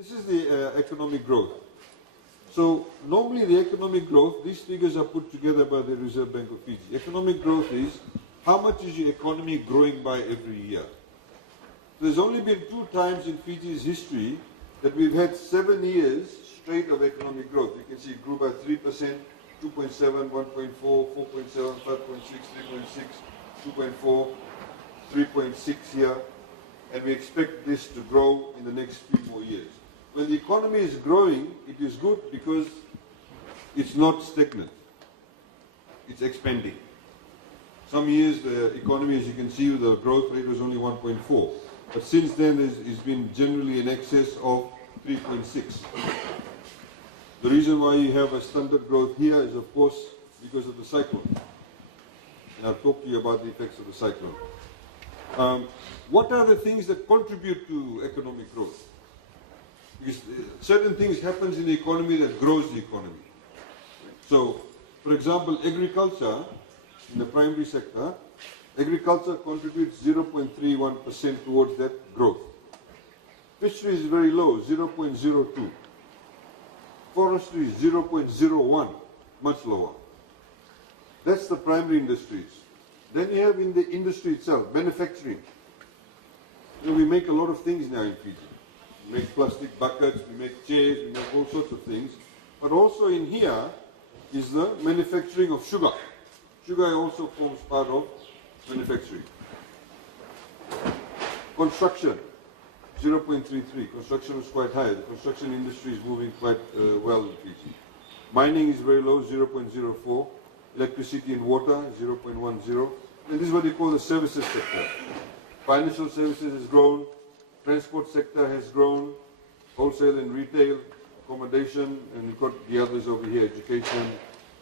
This is the economic growth. So normally the economic growth, these figures are put together by the Reserve Bank of Fiji. Economic growth is how much is your economy growing by every year. There's only been 2 times in Fiji's history that we've had 7 years straight of economic growth. You can see it grew by 3%, 2.7, 1.4, 4.7, 5.6, 3.6, 2.4, 3.6 here, and we expect this to grow in the next few more years. When the economy is growing, it is good because it's not stagnant. It's expanding. Some years the economy, as you can see, the growth rate was only 1.4. But since then it's been generally in excess of 3.6. The reason why you have a standard growth here is, of course, because of the cyclone. And I'll talk to you about the effects of the cyclone. What are the things that contribute to economic growth? Because certain things happen in the economy that grows the economy. So, for example, agriculture in the primary sector, agriculture contributes 0.31% towards that growth. Fishery is very low, 0.02. Forestry is 0.01, much lower. That's the primary industries. Then you have in the industry itself, manufacturing. You know, we make a lot of things now in Fiji. We make plastic buckets, we make chairs, we make all sorts of things. But also in here is the manufacturing of sugar. Sugar also forms part of manufacturing. Construction, 0.33. Construction was quite high. The construction industry is moving quite well in Fiji. Mining is very low, 0.04. Electricity and water, 0.10. And this is what we call the services sector. Financial services has grown, transport sector has grown, wholesale and retail, accommodation, and we've got the others over here, education,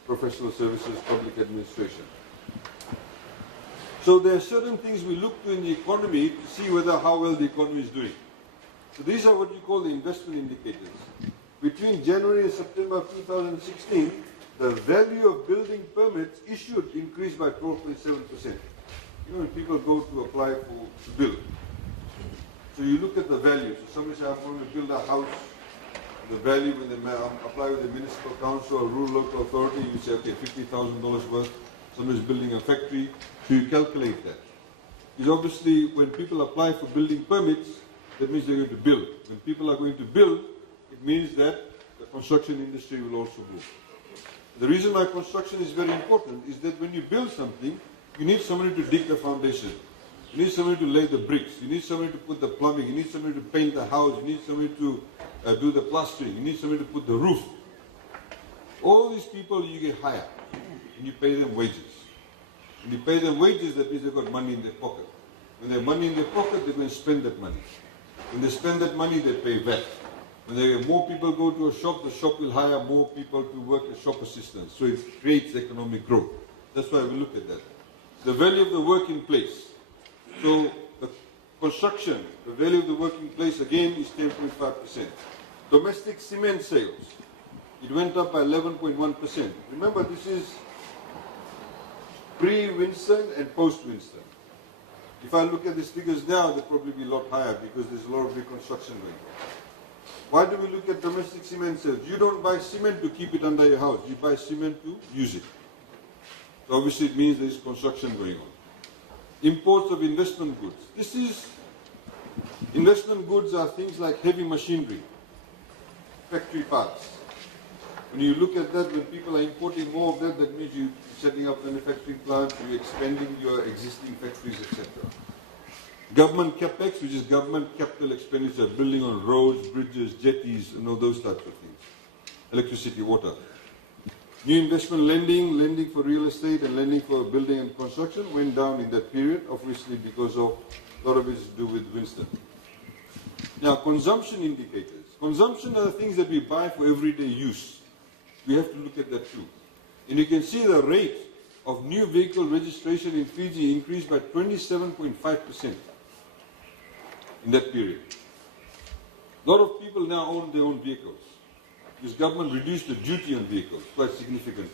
professional services, public administration. So there are certain things we look to in the economy to see how well the economy is doing. So these are what you call the investment indicators. Between January and September 2016, the value of building permits issued increased by 12.7%. You know, when people go to apply to build. So you look at the value. So somebody says, I'm going to build a house. The value when they apply with the municipal council or rural local authority, you say, okay, $50,000 worth. Somebody's building a factory. So you calculate that. Because obviously, when people apply for building permits, that means they're going to build. When people are going to build, it means that the construction industry will also move. The reason why construction is very important is that when you build something, you need somebody to dig the foundation. You need somebody to lay the bricks. You need somebody to put the plumbing. You need somebody to paint the house. You need somebody to do the plastering. You need somebody to put the roof. All these people you get hired and you pay them wages. When you pay them wages, that means they've got money in their pocket. When they have money in their pocket, they're going to spend that money. When they spend that money, they pay VAT. When more people go to a shop, the shop will hire more people to work as shop assistants. So it creates economic growth. That's why we look at that. The value of the working place. So the construction, the value of the working place again is 10.5%. Domestic cement sales, it went up by 11.1%. Remember, this is pre-Winston and post-Winston. If I look at these figures now, they'll probably be a lot higher because there's a lot of reconstruction going on. Why do we look at domestic cement sales? You don't buy cement to keep it under your house. You buy cement to use it. So obviously it means there is construction going on. Imports of investment goods. Investment goods are things like heavy machinery, factory parts. When you look at that, when people are importing more of that, that means you're setting up manufacturing plants, you're expanding your existing factories, etc. Government capex, which is government capital expenditure, building on roads, bridges, jetties, and all those types of things. Electricity, water. New investment lending, lending for real estate and lending for building and construction went down in that period, obviously because of a lot of it is to do with Winston. Now, consumption indicators. Consumption are the things that we buy for everyday use. We have to look at that too. And you can see the rate of new vehicle registration in Fiji increased by 27.5% in that period. A lot of people now own their own vehicles. This government reduced the duty on vehicles quite significantly.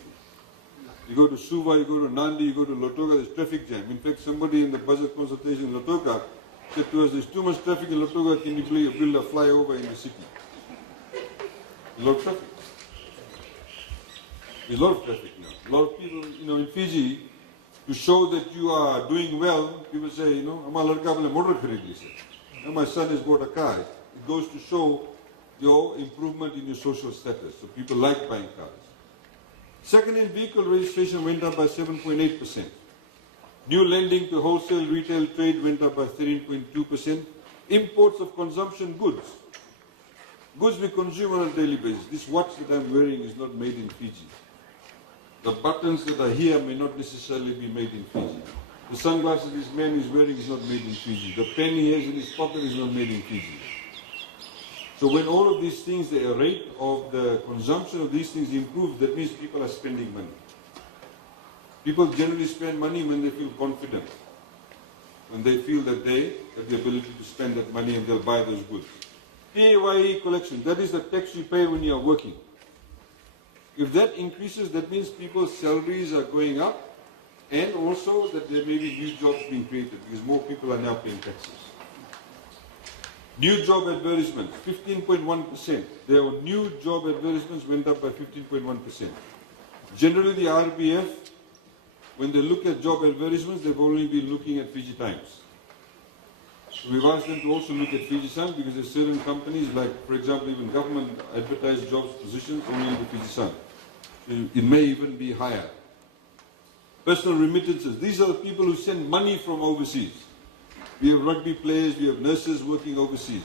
You go to Suva, you go to Nandi, you go to Lautoka, there's traffic jam. In fact, somebody in the budget consultation in Lautoka said to us, there's too much traffic in Lautoka, can you build a flyover in the city? A lot of traffic. There's a lot of traffic now. A lot of people, in Fiji, to show that you are doing well, people say, "Amma ladka apne motor kharid li se." And my son has bought a car. It goes to show your improvement in your social status. So people like buying cars. Second-hand vehicle registration went up by 7.8%. New lending to wholesale retail trade went up by 13.2%. Imports of consumption goods. Goods we consume on a daily basis. This watch that I'm wearing is not made in Fiji. The buttons that are here may not necessarily be made in Fiji. The sunglasses this man is wearing is not made in Fiji. The pen he has in his pocket is not made in Fiji. So when all of these things, the rate of the consumption of these things improves, that means people are spending money. People generally spend money when they feel confident, when they feel that they have the ability to spend that money and they'll buy those goods. PAYE collection, that is the tax you pay when you are working. If that increases, that means people's salaries are going up, and also that there may be new jobs being created because more people are now paying taxes. New job advertisements, 15.1%. There were new job advertisements went up by 15.1%. Generally, the RBF, when they look at job advertisements, they've only been looking at Fiji Times. So we've asked them to also look at Fiji Sun because there's certain companies, like, for example, even government advertise jobs positions only in the Fiji Sun. It may even be higher. Personal remittances. These are the people who send money from overseas. We have rugby players, we have nurses working overseas.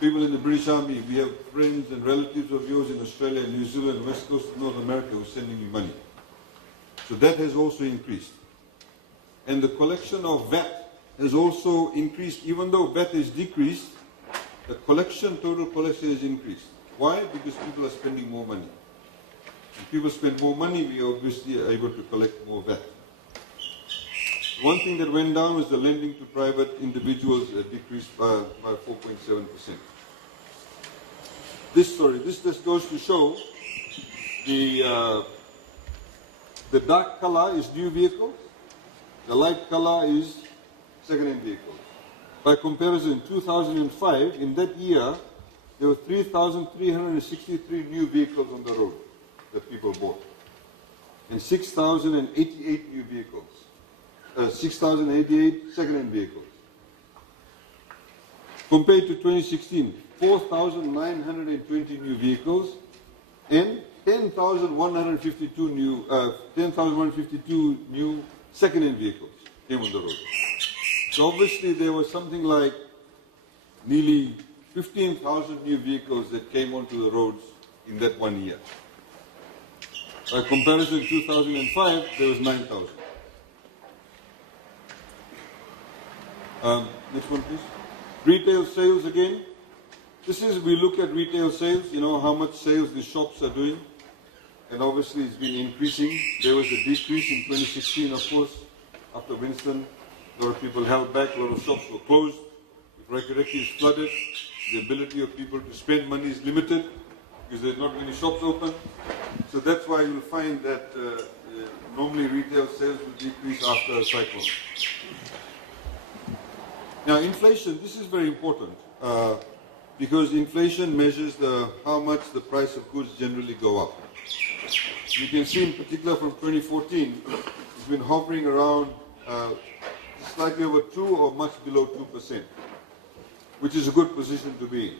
People in the British Army, we have friends and relatives of yours in Australia, New Zealand, West Coast of North America who are sending you money. So that has also increased. And the collection of VAT has also increased. Even though VAT has decreased, the total collection has increased. Why? Because people are spending more money. When people spend more money, we obviously are able to collect more VAT. One thing that went down was the lending to private individuals decreased by 4.7%. This just goes to show the dark color is new vehicles, the light color is second-hand vehicles. By comparison, in 2005, in that year, there were 3,363 new vehicles on the road that people bought, and 6,088 new vehicles. 6,088 second-hand vehicles. Compared to 2016, 4,920 new vehicles and 10,152 new second-hand vehicles came on the road. So obviously there was something like nearly 15,000 new vehicles that came onto the roads in that 1 year. By comparison, in 2005, there was 9,000. Next one, please. Retail sales again. We look at retail sales, how much sales the shops are doing. And obviously it's been increasing. There was a decrease in 2016, of course, after Winston. A lot of people held back, a lot of shops were closed. If Reykjavik is flooded, the ability of people to spend money is limited because there's not many shops open. So that's why you'll find that normally retail sales will decrease after a cyclone. Now inflation, this is very important because inflation measures how much the price of goods generally go up. You can see in particular from 2014, it's been hovering around slightly over 2 or much below 2%, which is a good position to be in.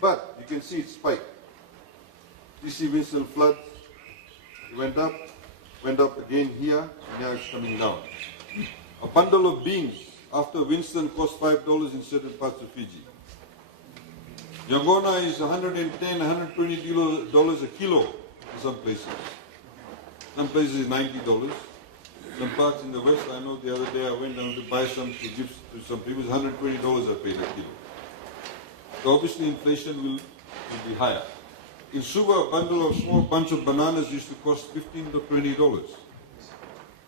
But you can see it spiked. You see Winston flood, it went up again here, and now it's coming down. A bundle of beans after Winston cost $5 in certain parts of Fiji. Yangona is $110, $120 a kilo in some places. Some places is $90. Some parts in the west, I know the other day I went down to buy some to give to some people, $120 I paid a kilo. So obviously inflation will be higher. In Suva, a small bunch of bananas used to cost $15 to $20.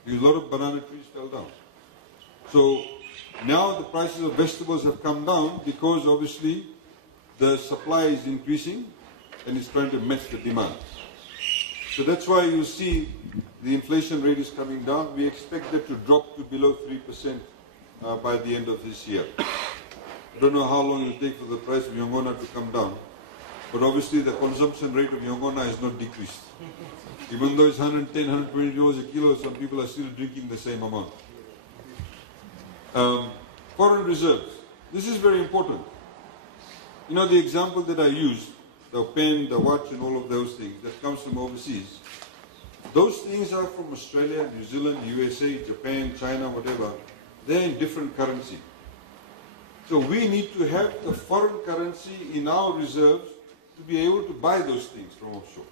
A lot of banana trees fell down. So now the prices of vegetables have come down because obviously the supply is increasing and it's trying to match the demand. So that's why you see the inflation rate is coming down. We expect that to drop to below 3% by the end of this year. I don't know how long it will take for the price of Yongona to come down, But obviously the consumption rate of Yongona has not decreased. Even though it's $110, $120 a kilo, some people are still drinking the same amount. Foreign reserves. This is very important. You know, the example that I used, the pen, the watch, and all of those things that comes from overseas, those things are from Australia, New Zealand, USA, Japan, China, whatever. They're in different currency. So we need to have the foreign currency in our reserves to be able to buy those things from offshore,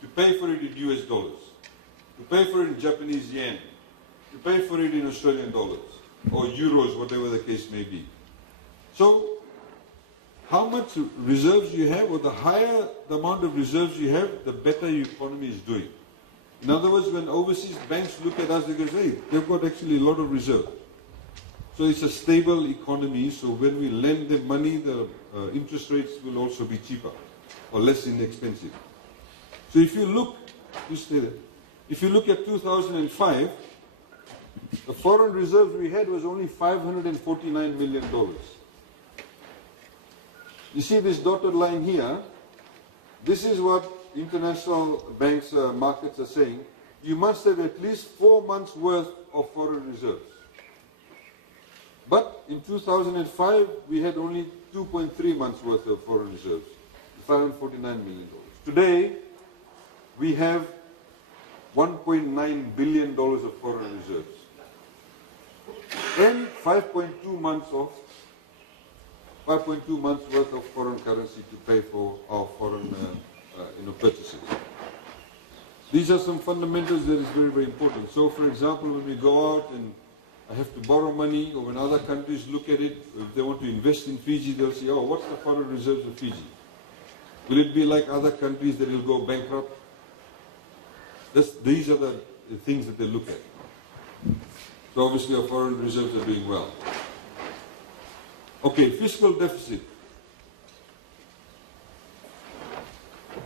to pay for it in US dollars, to pay for it in Japanese yen, to pay for it in Australian dollars, or euros, whatever the case may be. So, how much reserves you have, or the higher the amount of reserves you have, the better your economy is doing. In other words, when overseas banks look at us, they go, hey, they've got actually a lot of reserves. So it's a stable economy, so when we lend them money, the interest rates will also be cheaper or less inexpensive. So if you look, if you look at 2005, the foreign reserves we had was only $549 million. You see this dotted line here? This is what international banks, markets are saying. You must have at least 4 months worth of foreign reserves. But in 2005, we had only 2.3 months worth of foreign reserves, $549 million. Today, we have $1.9 billion of foreign reserves and 5.2 months worth of foreign currency to pay for our foreign purchases. These are some fundamentals that is very, very important. So, for example, when we go out and I have to borrow money, or when other countries look at it, if they want to invest in Fiji, they'll say, oh, what's the foreign reserves of Fiji? Will it be like other countries that will go bankrupt? These are the things that they look at. So obviously our foreign reserves are doing well. Okay, fiscal deficit.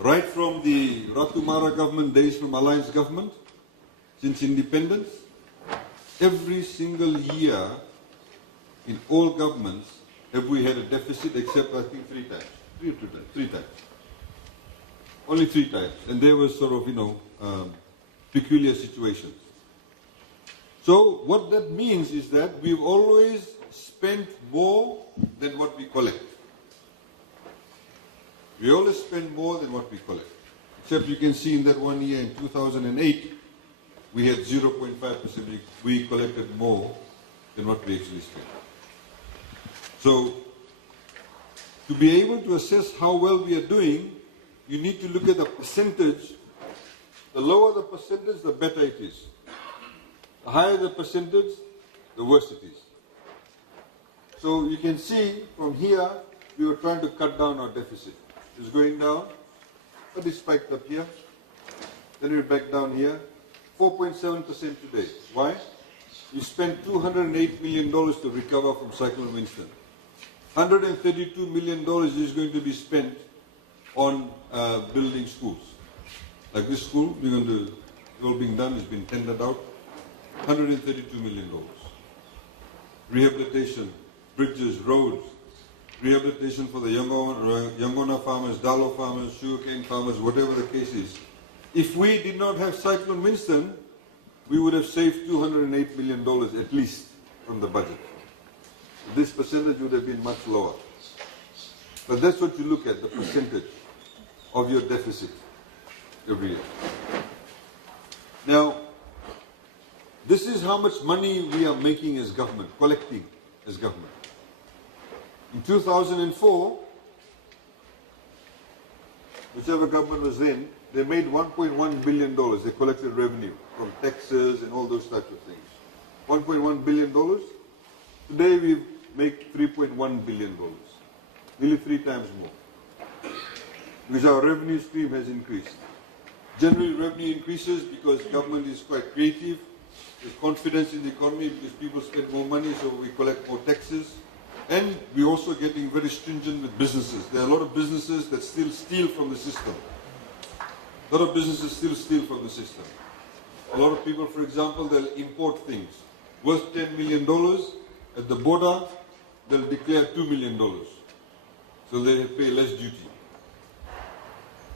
Right from the Ratu Mara government days, from Alliance government, since independence, every single year in all governments have we had a deficit, except I think 3 times. 3 times. Only 3 times. And they were sort of, peculiar situations. So what that means is that we've always spent more than what we collect. We always spend more than what we collect. Except you can see in that one year, in 2008, we had 0.5%. We collected more than what we actually spent. So, to be able to assess how well we are doing, you need to look at the percentage. The lower the percentage, the better it is. The higher the percentage, the worse it is. So you can see from here, we were trying to cut down our deficit. It was going down, but it spiked up here. Then we're back down here. 4.7% today. Why? We spent $208 million to recover from Cyclone Winston. $132 million is going to be spent on building schools. Like this school, it's all being done, it's been tendered out. $132 million. Rehabilitation, bridges, roads, rehabilitation for the Yongona farmers, Dalo farmers, sugarcane farmers, whatever the case is. If we did not have Cyclone Winston, we would have saved $208 million at least from the budget. This percentage would have been much lower. But that's what you look at, the percentage of your deficit every year. Now, this is how much money we are making as government, collecting as government. In 2004, whichever government was then, they made $1.1 billion. They collected revenue from taxes and all those types of things. $1.1 billion. Today we make $3.1 billion. Nearly 3 times more. Because our revenue stream has increased. Generally revenue increases because government is quite creative. There's confidence in the economy because people spend more money, so we collect more taxes. And we're also getting very stringent with businesses. There are a lot of businesses that still steal from the system. A lot of businesses still steal from the system. A lot of people, for example, they'll import things worth $10 million. At the border, they'll declare $2 million. So they pay less duty.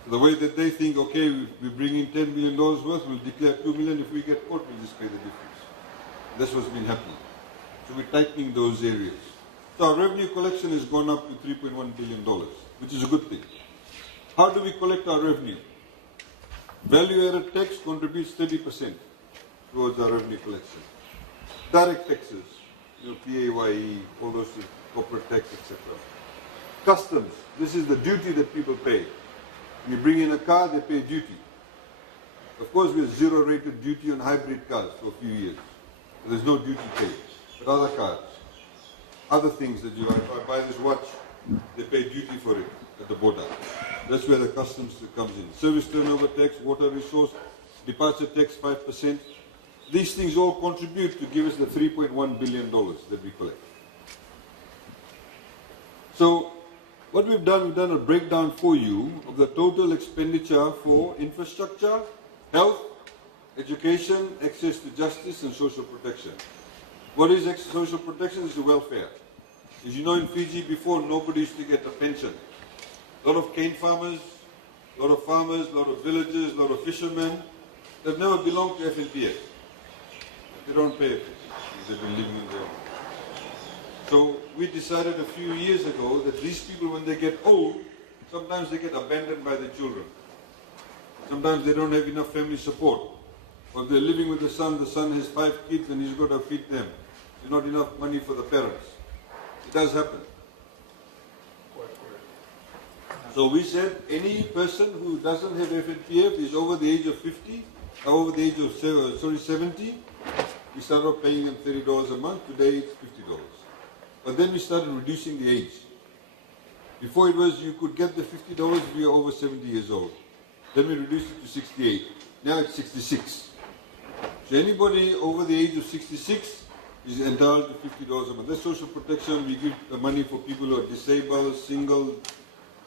So the way that they think, okay, we bring in $10 million worth, we'll declare $2 million. If we get caught, we'll just pay the difference. That's what's been happening. So we're tightening those areas. So our revenue collection has gone up to $3.1 billion, which is a good thing. How do we collect our revenue? Value-added tax contributes 30% towards our revenue collection. Direct taxes, PAYE, all those things, corporate tax, etc. Customs, this is the duty that people pay. When you bring in a car, they pay duty. Of course, we have zero-rated duty on hybrid cars for a few years. There's no duty paid. But other cars, other things that you buy, if I buy this watch, they pay duty for it at the border. That's where the customs comes in. Service turnover tax, water resource, departure tax 5%. These things all contribute to give us the $3.1 billion that we collect. So what we've done a breakdown for you of the total expenditure for infrastructure, health, education, access to justice and social protection. What is social protection? It's the welfare. As you know, in Fiji before, nobody used to get a pension. A lot of cane farmers, a lot of farmers, a lot of villagers, a lot of fishermen, they've never belonged to FNPF. They don't pay it because they've been living on their own. So we decided a few years ago that these people, when they get old, sometimes they get abandoned by their children. Sometimes they don't have enough family support. Or if they're living with the son has 5 kids and he's got to feed them. There's not enough money for the parents. It does happen. So we said any person who doesn't have FNPF is over the age of 50, or over the age of 70, we started paying them $30 a month. Today it's $50. But then we started reducing the age. Before it was you could get the $50 if you were over 70 years old. Then we reduced it to 68. Now it's 66. So anybody over the age of 66 is entitled to $50 a month. That's social protection. We give the money for people who are disabled, single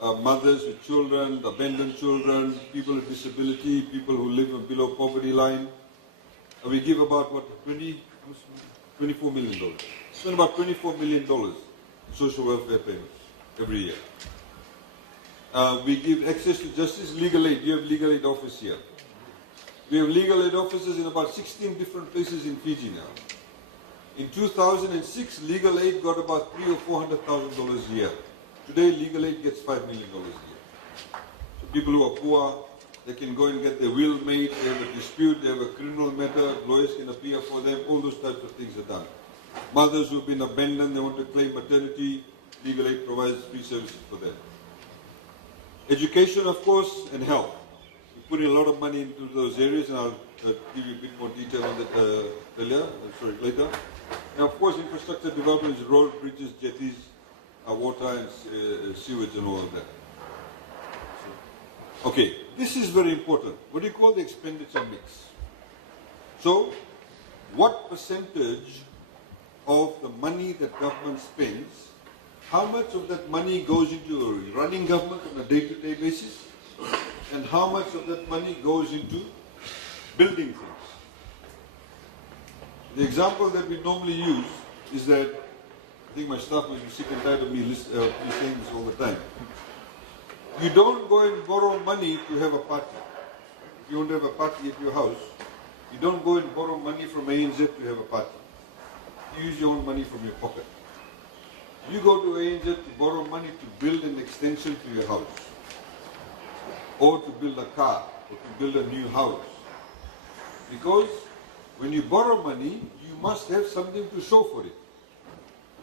mothers with children, abandoned children, people with disability, people who live below poverty line. We give about, $24 million. Spend about $24 million in social welfare payments every year. We give access to justice, legal aid. You have legal aid office here. We have legal aid offices in about 16 different places in Fiji now. In 2006, legal aid got about $300,000 or $400,000 a year. Today, legal aid gets $5 million a year. So people who are poor, they can go and get their will made, they have a dispute, they have a criminal matter, lawyers can appear for them, all those types of things are done. Mothers who have been abandoned, they want to claim maternity, legal aid provides free services for them. Education, of course, and health. We put in a lot of money into those areas, and I'll give you a bit more detail on that later. And of course, infrastructure development is road, bridges, jetties, water and sewage and all of that. Okay, this is very important. What do you call the expenditure mix? So, what percentage of the money that government spends, how much of that money goes into running government on a day-to-day basis, and how much of that money goes into building things? The example that we normally use is that, I think my staff will be sick and tired of me saying this all the time. You don't go and borrow money to have a party. If you want to have a party at your house, you don't go and borrow money from ANZ to have a party. You use your own money from your pocket. You go to ANZ to borrow money to build an extension to your house, or to build a car, or to build a new house. Because when you borrow money, you must have something to show for it.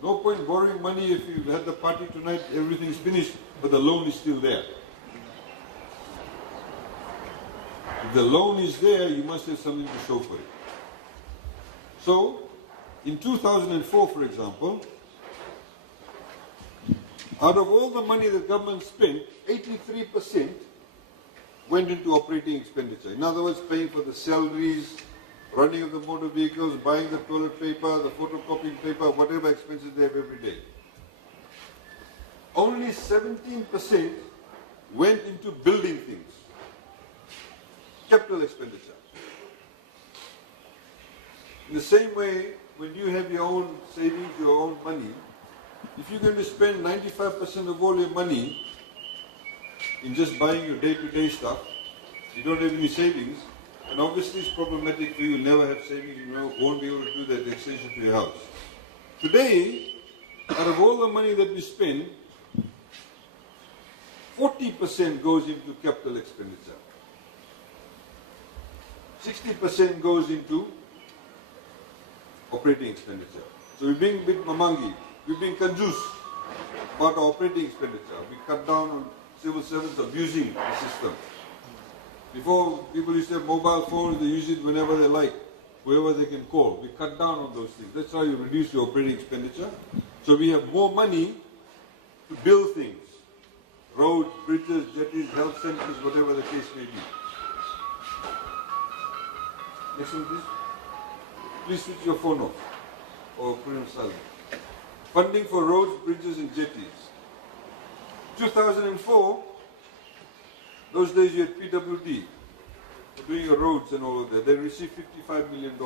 No point borrowing money if you've had the party tonight, everything's finished, but the loan is still there. If the loan is there, you must have something to show for it. So, in 2004, for example, out of all the money the government spent, 83% went into operating expenditure. In other words, paying for the salaries, running of the motor vehicles, buying the toilet paper, the photocopying paper, whatever expenses they have every day. Only 17% went into building things. Capital expenditure. In the same way, when you have your own savings, your own money, if you're going to spend 95% of all your money in just buying your day-to-day stuff. You don't have any savings, and obviously it's problematic for you. You'll never have savings. You won't be able to do that extension to your house. Today, out of all the money that we spend, 40% goes into capital expenditure. 60% goes into operating expenditure. So we're being a bit mamangi. We're being kanjus about our operating expenditure. We cut down on civil servants abusing the system. Before, people used to have mobile phones, they use it whenever they like, whoever they can call. We cut down on those things. That's how you reduce your operating expenditure. So we have more money to build things. Roads, bridges, jetties, health centers, whatever the case may be. Next one, please. Please switch your phone off or put it on silent. Funding for roads, bridges and jetties. 2004, those days you had PWD for doing your roads and all of that. They received $55 million.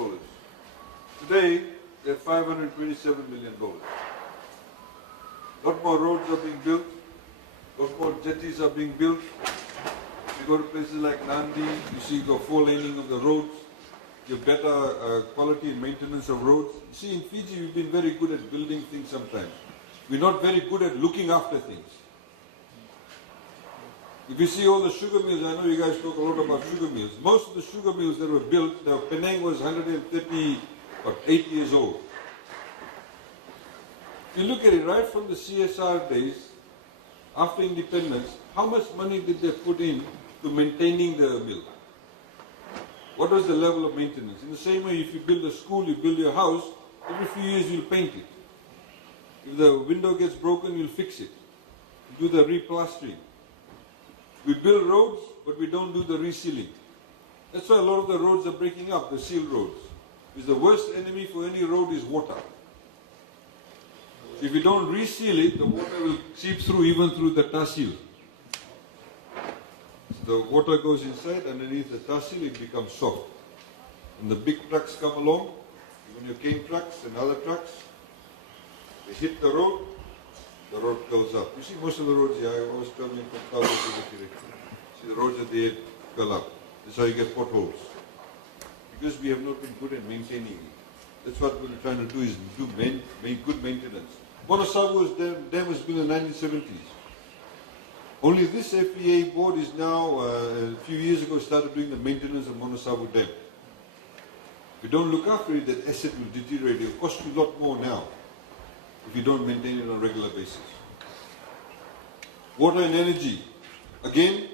Today, they have $527 million. A lot more roads are being built. A lot more jetties are being built. You go to places like Nandi, you see the four laning of the roads. You have better quality and maintenance of roads. You see, in Fiji, we've been very good at building things sometimes. We're not very good at looking after things. If you see all the sugar mills, I know you guys talk a lot about sugar mills. Most of the sugar mills that were built, now Penang was 138 years old. If you look at it right from the CSR days, after independence, how much money did they put in to maintaining the mill? What was the level of maintenance? In the same way, if you build a school, you build your house, every few years you'll paint it. If the window gets broken, you'll fix it. You do the replastering. We build roads, but we don't do the resealing. That's why a lot of the roads are breaking up, the sealed roads. Because the worst enemy for any road is water. If you don't reseal it, the water will seep through, even through the tar seal. The water goes inside, underneath the tar seal, it becomes soft. When the big trucks come along, even your cane trucks and other trucks, they hit the road goes up. You see most of the roads here, I was traveling from Kalu to the direction. See the roads at the end curl up. That's how you get potholes. Because we have not been good at maintaining it. That's what we're trying to do, is do good maintenance. Monosabu's dam was built in the 1970s. Only this FEA board is now, a few years ago, started doing the maintenance of Monosabu Dam. If you don't look after it, that asset will deteriorate. It will cost you a lot more now if you don't maintain it on a regular basis. Water and energy. Again,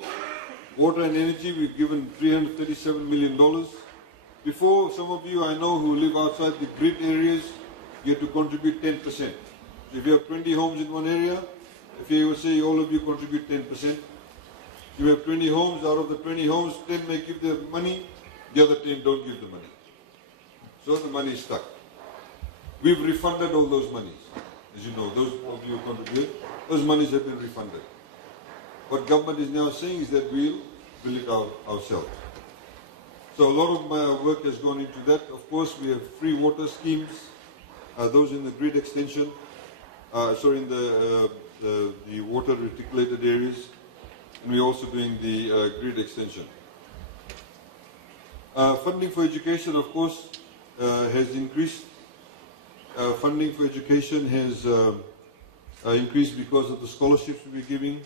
water and energy, we've given $337 million. Before, some of you I know who live outside the grid areas, you have to contribute 10%. So if you have 20 homes in one area, if you say all of you contribute 10%, you have 20 homes, out of the 20 homes, 10 may give the money, the other 10 don't give the money. So the money is stuck. We've refunded all those monies. As you know, those of you who contribute, those monies have been refunded. What government is now saying is that we'll build it ourselves. So a lot of my work has gone into that. Of course, we have free water schemes, those in the grid extension, in the water reticulated areas, and we're also doing the grid extension. Funding for education, of course, has increased. Funding for education has increased because of the scholarships we're giving,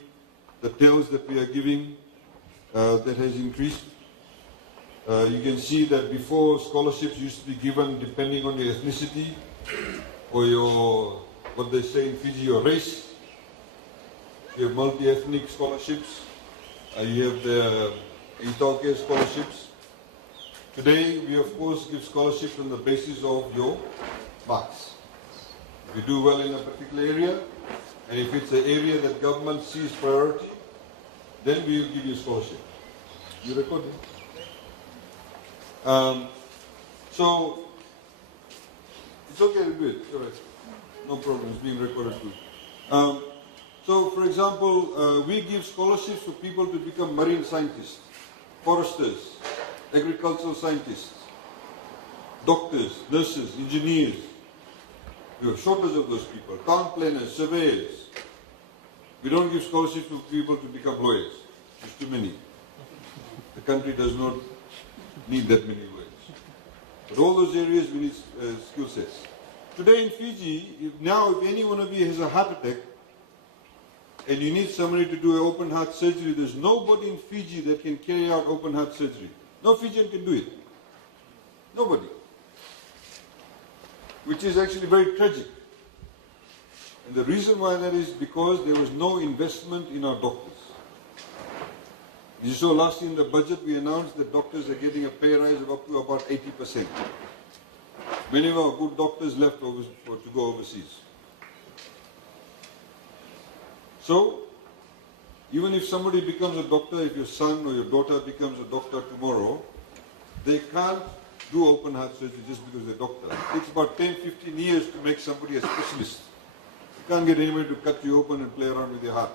the TELs that we are giving, that has increased. You can see that before, scholarships used to be given depending on your ethnicity or your, what they say in Fiji, your race. You have multi-ethnic scholarships. You have the Itauke scholarships. Today, we of course give scholarships on the basis of your marks. If you do well in a particular area, and if it's an area that government sees priority, then we will give you a scholarship. You record it? So, it's okay to do it. All right. No problem. It's being recorded too. So, for example, we give scholarships for people to become marine scientists, foresters, agricultural scientists, doctors, nurses, engineers. We have shortage of those people. Town planners, surveyors. We don't give scholarships for people to become lawyers. too many. The country does not need that many lawyers. But all those areas we need skill sets. Today in Fiji, if any one of you has a heart attack and you need somebody to do an open heart surgery, there's nobody in Fiji that can carry out open heart surgery. No Fijian can do it. Nobody. Which is actually very tragic. And the reason why that is because there was no investment in our doctors. You saw last year in the budget we announced that doctors are getting a pay rise of up to about 80%. Many of our good doctors left to go overseas. So, even if somebody becomes a doctor, if your son or your daughter becomes a doctor tomorrow, they can't do open heart surgery just because they're a doctor. It takes about 10, 15 years to make somebody a specialist. You can't get anybody to cut you open and play around with your heart.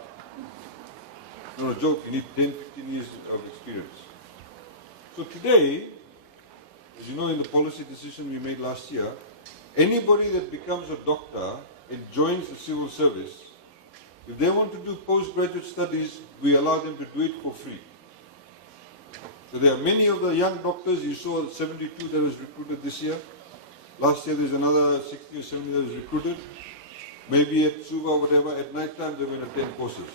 No joke, you need 10, 15 years of experience. So today, as you know in the policy decision we made last year, anybody that becomes a doctor and joins the civil service, if they want to do postgraduate studies, we allow them to do it for free. So there are many of the young doctors, you saw 72 that was recruited this year. Last year there's another 60 or 70 that was recruited. Maybe at Suva or whatever, at night time they're going to attend courses.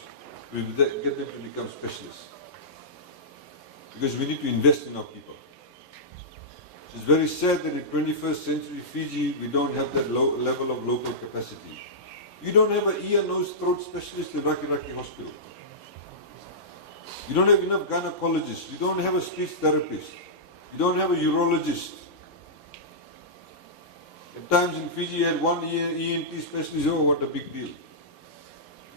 We get them to become specialists. Because we need to invest in our people. It's very sad that in 21st century Fiji, we don't have that level of local capacity. You don't have an ear, nose, throat specialist in Raki Raki Hospital. You don't have enough gynecologists. You don't have a speech therapist. You don't have a urologist. At times in Fiji, you had one ENT specialist. Oh, what a big deal.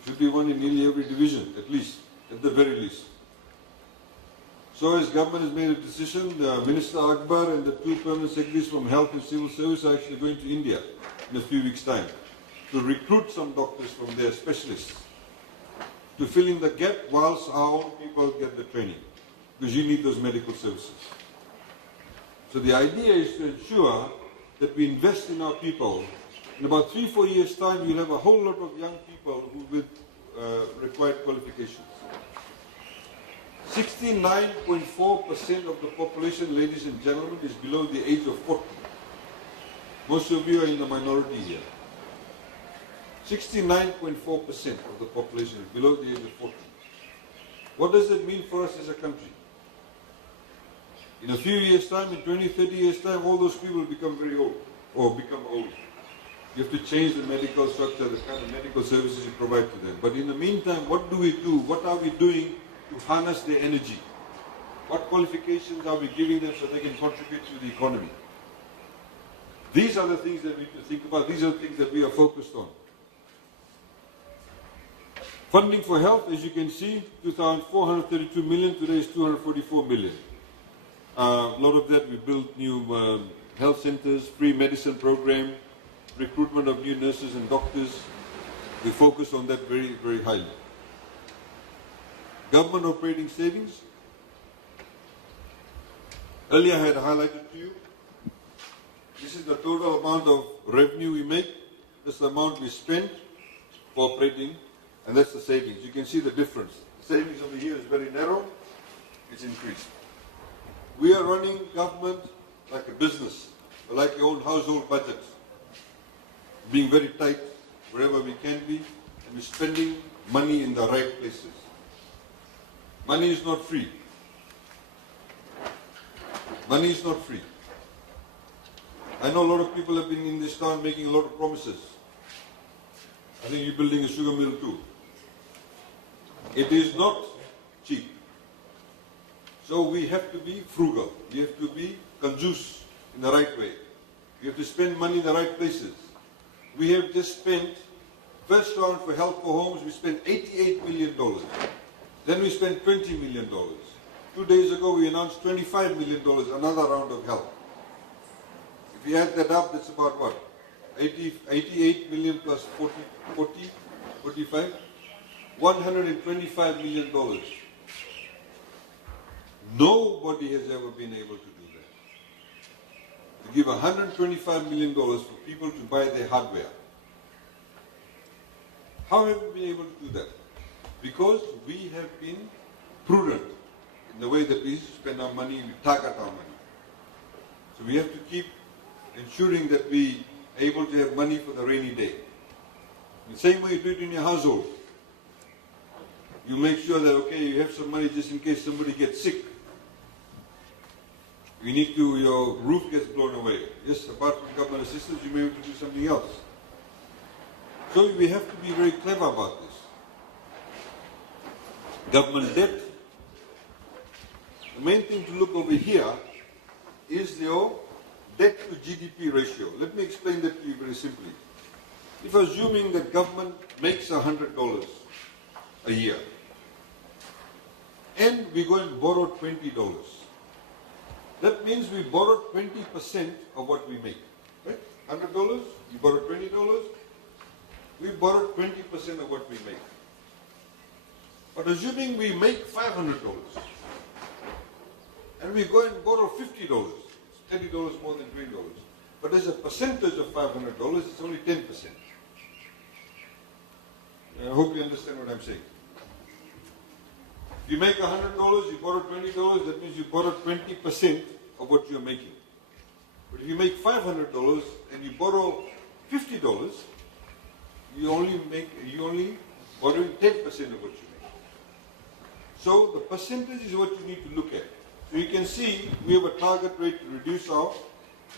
There should be one in nearly every division, at least, at the very least. So as government has made a decision, Minister Akbar and the two permanent secretaries from Health and Civil Service are actually going to India in a few weeks' time to recruit some doctors from their specialists to fill in the gap whilst our own people get the training, because you need those medical services. So the idea is to ensure that we invest in our people. In about 3-4 years' time, you'll have a whole lot of young people who with required qualifications. 69.4% of the population, ladies and gentlemen, is below the age of 40. Most of you are in the minority here. 69.4% of the population is below the age of 40. What does that mean for us as a country? In a few years' time, in 20, 30 years' time, all those people will become very old, or become old. You have to change the medical structure, the kind of medical services you provide to them. But in the meantime, what do we do? What are we doing to harness their energy? What qualifications are we giving them so they can contribute to the economy? These are the things that we need to think about. These are the things that we are focused on. Funding for health, as you can see, 2,432 million, today is 244 million. A lot of that, we built new health centers, free medicine program, recruitment of new nurses and doctors. We focus on that very, very highly. Government operating savings. Earlier I had highlighted to you, this is the total amount of revenue we make, this is the amount we spend for operating, and that's the savings. You can see the difference. The savings over here is very narrow, it's increased. We are running government like a business, like your own household budget, being very tight wherever we can be, and we're spending money in the right places. Money is not free. Money is not free. I know a lot of people have been in this town making a lot of promises. I think you're building a sugar mill too. It is not cheap. So we have to be frugal. We have to be conjuice in the right way. We have to spend money in the right places. We have just spent, first round for Help for Homes, we spent $88 million. Then we spent $20 million. 2 days ago we announced $25 million, another round of help. If you add that up, that's about what? 88 million plus 45? $125 million. Nobody has ever been able to do that. To give $125 million for people to buy their hardware. How have we been able to do that? Because we have been prudent in the way that we spend our money, we target our money. So we have to keep ensuring that we are able to have money for the rainy day. The same way you do it in your household. You make sure that, okay, you have some money just in case somebody gets sick. Your roof gets blown away. Yes, apart from government assistance, you may have to do something else. So we have to be very clever about this. Government debt. The main thing to look over here is your debt to GDP ratio. Let me explain that to you very simply. If assuming that government makes $100 a year, and we go and borrow $20, that means we borrowed 20% of what we make. Right? $100, you borrow $20, we borrowed 20% of what we make. But assuming we make $500, and we go and borrow $50, it's $30 more than $20. But as a percentage of $500, it's only 10%. I hope you understand what I'm saying. If you make $100, you borrow $20, that means you borrow 20% of what you're making. But if you make $500 and you borrow $50, you only borrowing 10% of what you make. So the percentage is what you need to look at. So you can see we have a target rate to reduce our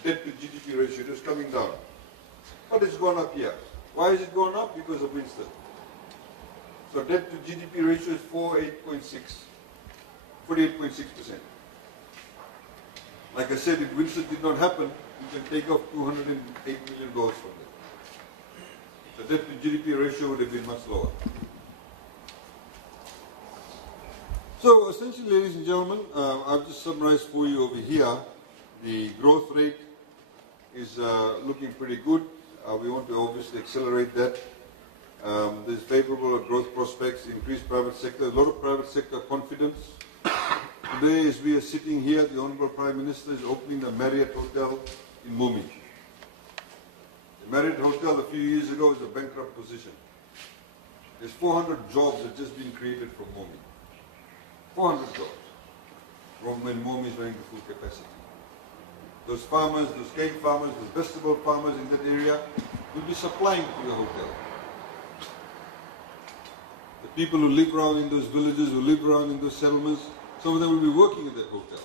debt to GDP ratio. It is coming down. But it's gone up here. Why is it gone up? Because of Winston. So debt to GDP ratio is 48.6%. Like I said, if Winston did not happen, you can take off $208 million from there. So debt to GDP ratio would have been much lower. So essentially, ladies and gentlemen, I've just summarized for you over here. The growth rate is looking pretty good. We want to obviously accelerate that. There's favorable growth prospects, increased private sector, a lot of private sector confidence. Today, as we are sitting here, the Honorable Prime Minister is opening the Marriott Hotel in Mumi. The Marriott Hotel a few years ago was a bankrupt position. There's 400 jobs that have just been created from Mumi. 400 jobs from when Mumi is running to full capacity. Those farmers, those cane farmers, those vegetable farmers in that area will be supplying to the hotel. The people who live around in those villages, who live around in those settlements, some of them will be working at that hotel.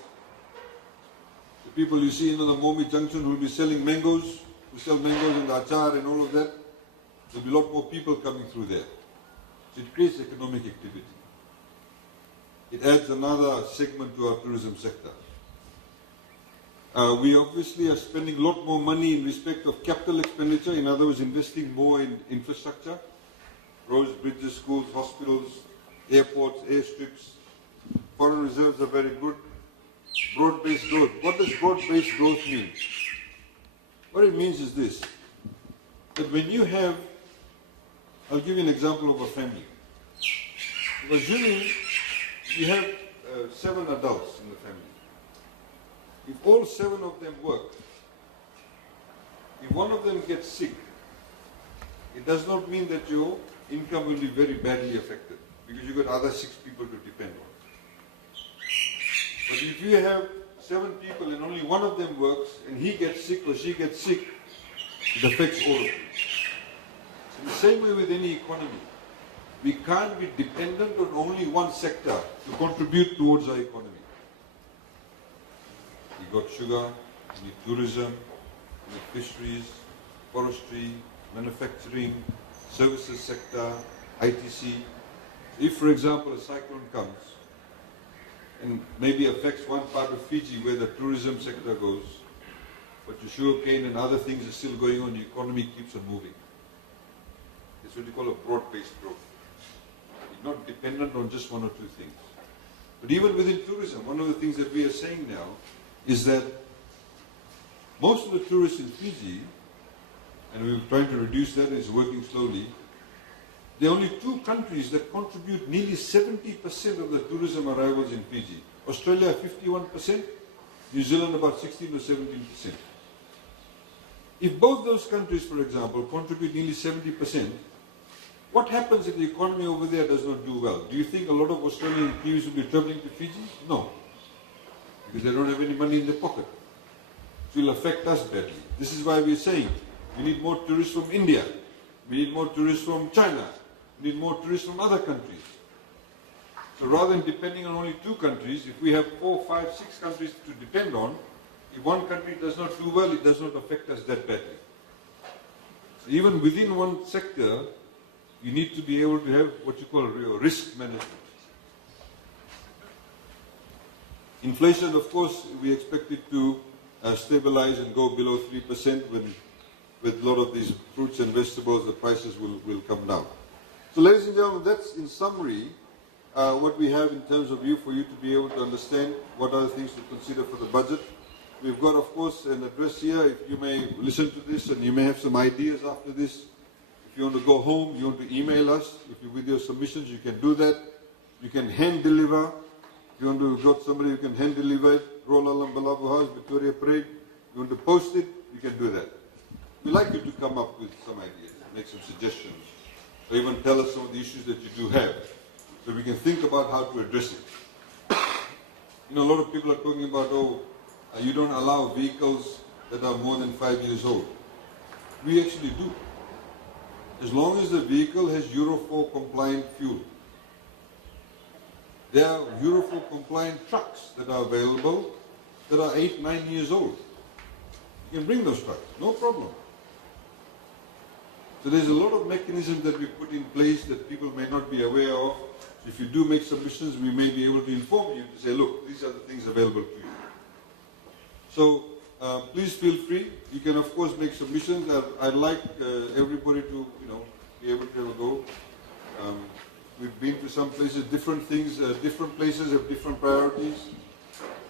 The people you see in the Momi Junction who will be selling mangoes, who sell mangoes and the achar and all of that, there will be a lot more people coming through there. So it creates economic activity. It adds another segment to our tourism sector. We obviously are spending a lot more money in respect of capital expenditure, in other words, investing more in infrastructure, roads, bridges, schools, hospitals, airports, airstrips. Foreign reserves are very good. Broad-based growth. What does broad-based growth mean? What it means is this, that when you have, I'll give you an example of a family. Assuming you have 7 adults in the family. If all 7 of them work, if one of them gets sick, it does not mean that your income will be very badly affected because you've got other 6 people to depend on. But if you have 7 people and only one of them works and he gets sick or she gets sick, it affects all of them. So the same way with any economy. We can't be dependent on only one sector to contribute towards our economy. We got sugar, we need tourism, we need fisheries, forestry, manufacturing, services sector, ITC. If, for example, a cyclone comes and maybe affects one part of Fiji where the tourism sector goes, but your sugarcane and other things are still going on, the economy keeps on moving. It's what you call a broad-based growth. You're not dependent on just 1 or 2 things. But even within tourism, one of the things that we are saying now is that most of the tourists in Fiji, and we're trying to reduce that, it's working slowly, there are only 2 countries that contribute nearly 70% of the tourism arrivals in Fiji. Australia 51%, New Zealand about 16 or 17%. If both those countries, for example, contribute nearly 70%, What happens if the economy over there does not do well? Do you think a lot of Australian Kiwis will be travelling to Fiji? No. Because they don't have any money in their pocket. It will affect us badly. This is why we're saying we need more tourists from India. We need more tourists from China. We need more tourists from other countries. So rather than depending on only 2 countries, if we have 4, 5, 6 countries to depend on, if one country does not do well, it does not affect us that badly. So even within one sector, you need to be able to have what you call risk management. Inflation, of course, we expect it to stabilize and go below 3% when with a lot of these fruits and vegetables, the prices will come down. So ladies and gentlemen, that's in summary what we have in terms of for you to be able to understand what are the things to consider for the budget. We've got, of course, an address here. If you may listen to this and you may have some ideas after this. If you want to go home, you want to email us. If you're with your submissions, you can do that. You can hand deliver. If you want to got somebody who can hand deliver it, Rola Lambalabu House, Victoria Parade, you want to post it, you can do that. We'd like you to come up with some ideas, make some suggestions, or even tell us some of the issues that you do have, so we can think about how to address it. You know, a lot of people are talking about, you don't allow vehicles that are more than 5 years old. We actually do. As long as the vehicle has Euro 4 compliant fuel. There are Euro 4 compliant trucks that are available that are 8, 9 years old. You can bring those trucks, no problem. So there's a lot of mechanisms that we put in place that people may not be aware of. If you do make submissions, we may be able to inform you to say, look, these are the things available to you. So please feel free. You can, of course, make submissions. I'd like everybody to, be able to have a go. We've been to some places, different things, different places have different priorities.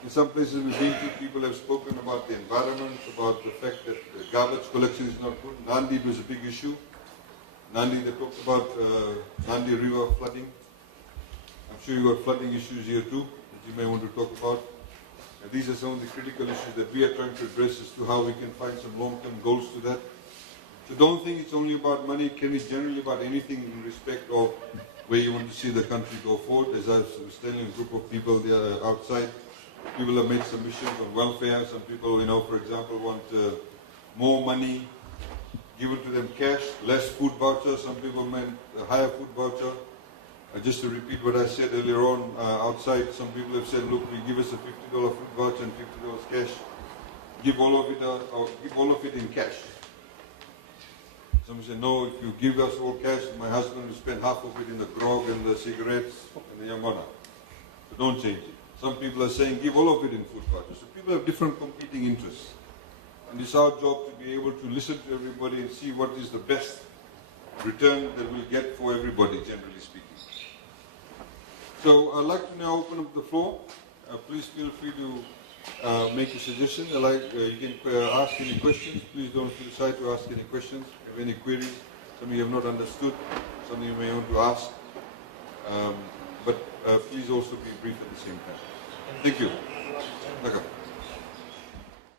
In some places we've been to, people have spoken about the environment, about the fact that the garbage collection is not good. Nandi was a big issue. Nandi, they talked about Nandi River flooding. I'm sure you've got flooding issues here too, that you may want to talk about. And these are some of the critical issues that we are trying to address as to how we can find some long-term goals to that. So don't think it's only about money, it can be generally about anything in respect of where you want to see the country go forward. As I was telling a group of people there outside, people have made submissions on welfare. Some people, for example, want more money given to them cash, less food voucher. Some people meant a higher food voucher. Just to repeat what I said earlier on, outside, some people have said, look, we give us a $50 food voucher and $50 cash. Give all of it, or give all of it in cash. Some say, no, if you give us all cash, my husband will spend half of it in the grog and the cigarettes and the yamana. So don't change it. Some people are saying, give all of it in food vouchers. So people have different competing interests. And it's our job to be able to listen to everybody and see what is the best return that we'll get for everybody, generally speaking. So I'd like to now open up the floor. Please feel free to make a suggestion. You can ask any questions. Please don't feel shy to ask any questions. If you have any queries, something you have not understood, something you may want to ask. But please also be brief at the same time. Thank you.